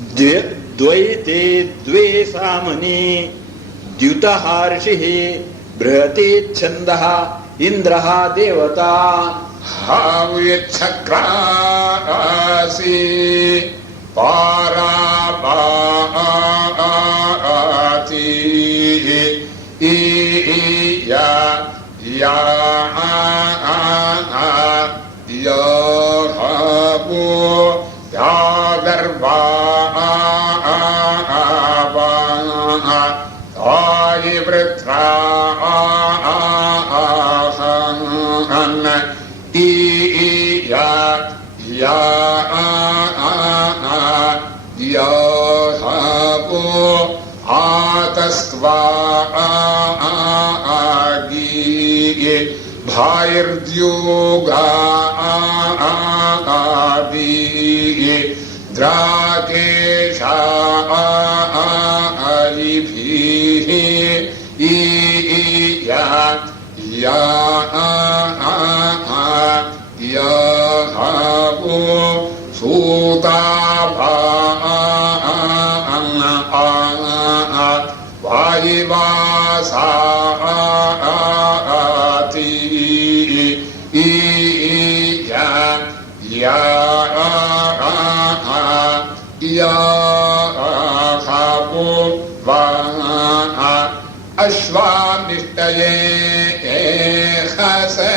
द्वैते द्वे सामनि द्युतः ऋषिः बृहति छन्दः इन्द्रः देवता हाव्यच्छक्रासि पाराबाति या भाइर्द्योगा द्राकेशा आलिभिः सूताभा वायुवासा अश्वानिष्टये एखसे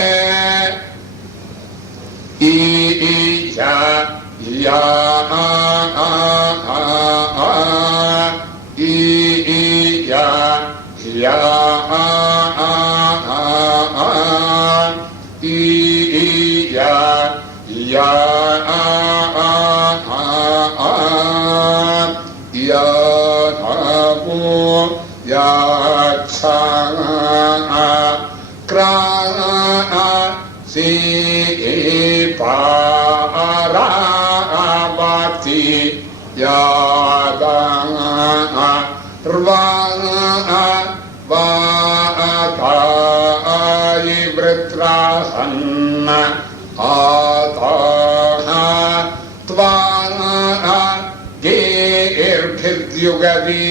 युगदी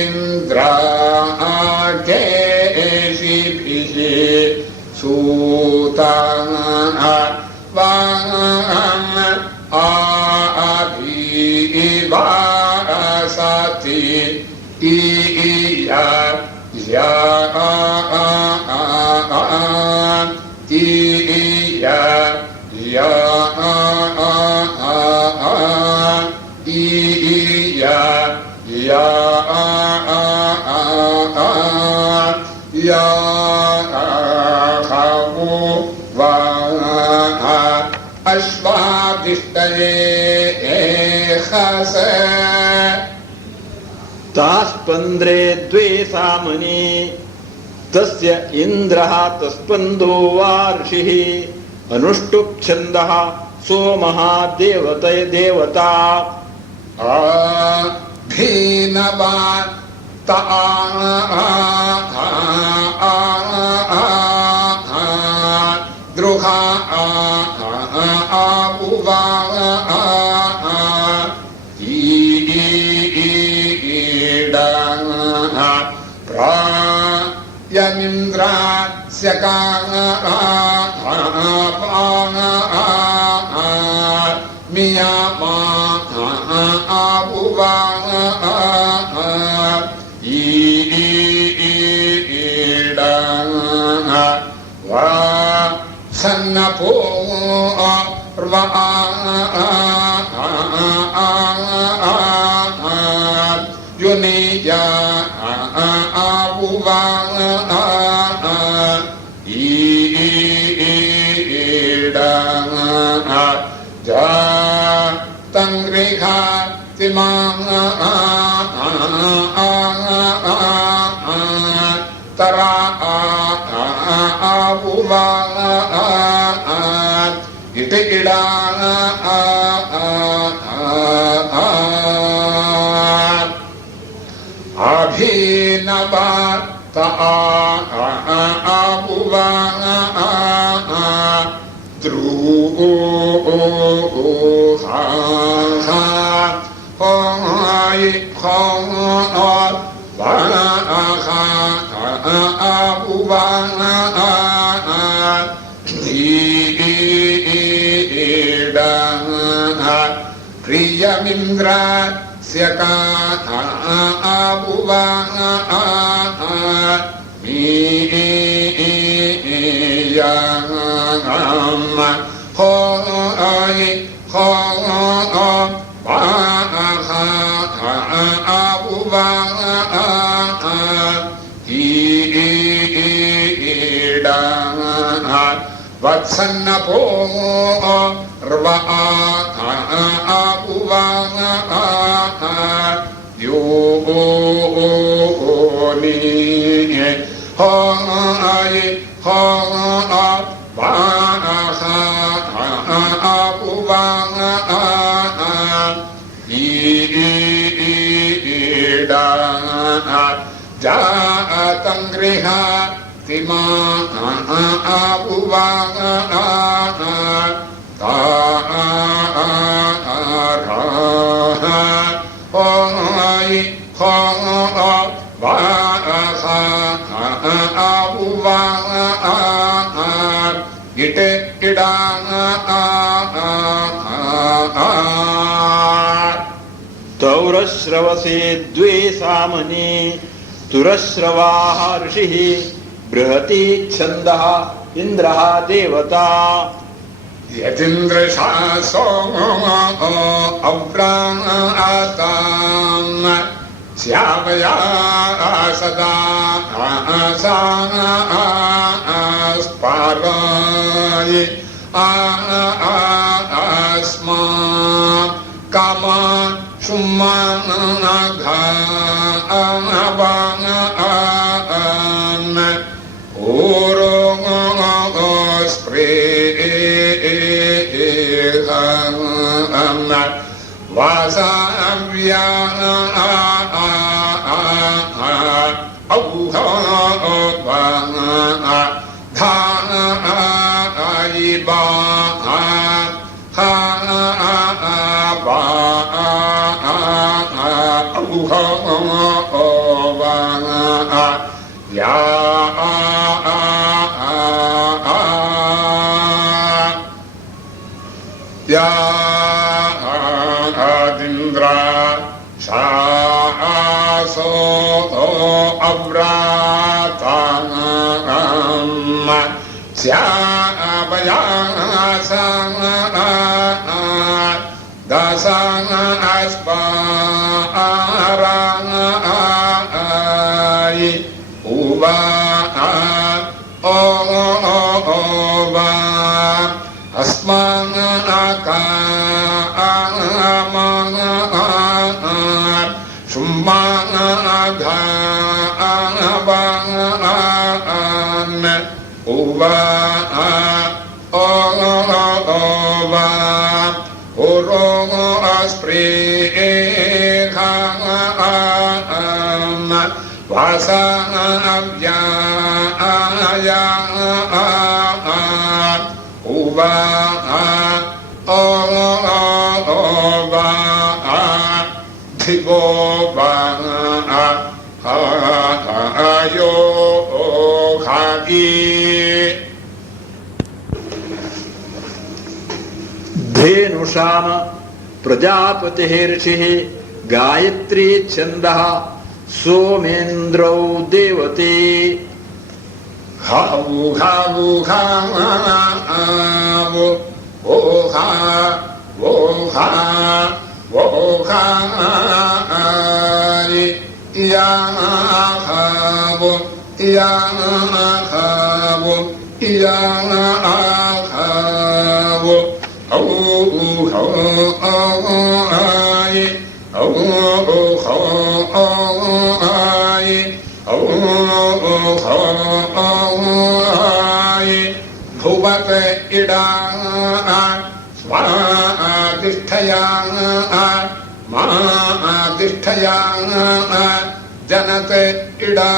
इंद्रा केशिभिः सूतान आभिवासति अश्वादिष्टये एखसे तास्पन्द्रे द्वे सामनि तस्य इन्द्रः तस्पन्दो वा ऋषिः अनुष्टुप् छन्दः सोमः देवता भीनवा द्रुहा आबुवा यमिन्द्रास्य मियामा आबुवा सन्नपो युनिया आबुवा तंग्रिहा तिमांग तरा आबुवा इति इडा अभिनवा आबुवा द्रुहा hoy khon va kha abu va ida priyamindra syaka abu va mi yang hoy khon va kha abu va ida vatsannapo rva abu va yoni hoy khon va kha abu va ida jatang griha tima abu va ta hoy khon va kha abu va ite ida तौरश्रवसे द्वे सामने तुरश्रवाः ऋषिः बृहती छन्दः इन्द्रः देवता यतीन्द्रशासो अव्राताम् श्यामया सदा स्पाराय अस्मा कामा शुम्माघान ओरो स्प्रे वासाव्या औहा धायिबा या आदिन्द्रा शासो अव्राताम् श्यामया दशास्पाराय उवा ओवा अस्माका शुम्माघान उवा ओवा ओरो अस्प्रेघान वासाव्याया उवा ओवा धिवो वा आयो खागी धेनुषाम प्रजापतिः ऋषिः गायत्री छन्दः सोमेन्द्रौ देवते हावु खावु खावु वो खा वो खा वो खारि या खावु या खावु या खावु औ खौ आई औ खौ आई औ खौ आई भुवत इडा स्वातिष्ठया मातिष्ठया जनत इडा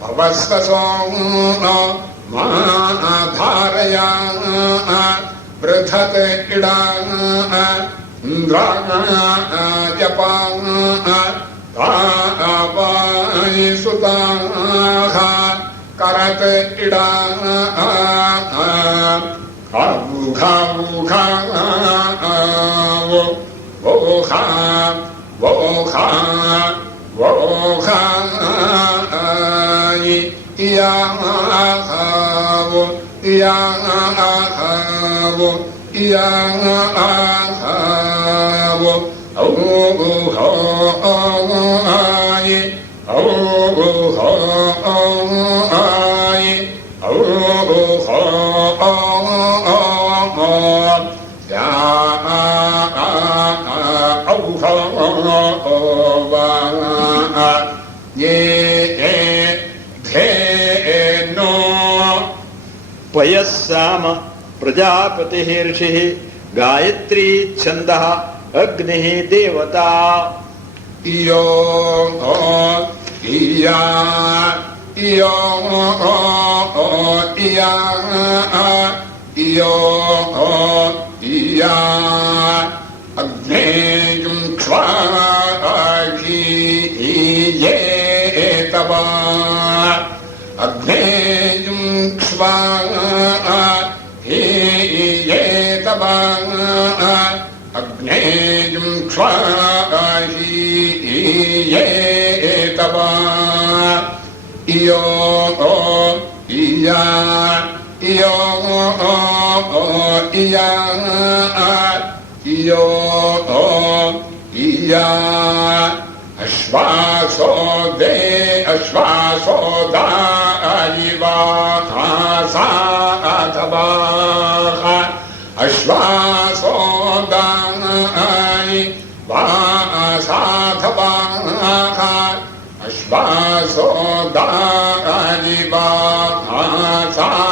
भवस्वसो मा धारया बृहत इडा तापाय सुताः करत इडा पयस्साम प्रजापतिः ऋषिः गायत्री छन्दः अग्निः देवता इयो इया इयो इया इयो इया अग्नेयं क्ष्वाहि ये तवा अग्नेयं क्ष्वाहि ये तवा अग्नेयं क्ष्वाहि ये तवा इयो इया इयो इया इयो इया अश्वासो दे अश्वासो दायिवा अथवा अश्वासो दायि वासाथवा अश्वासो दायि वासा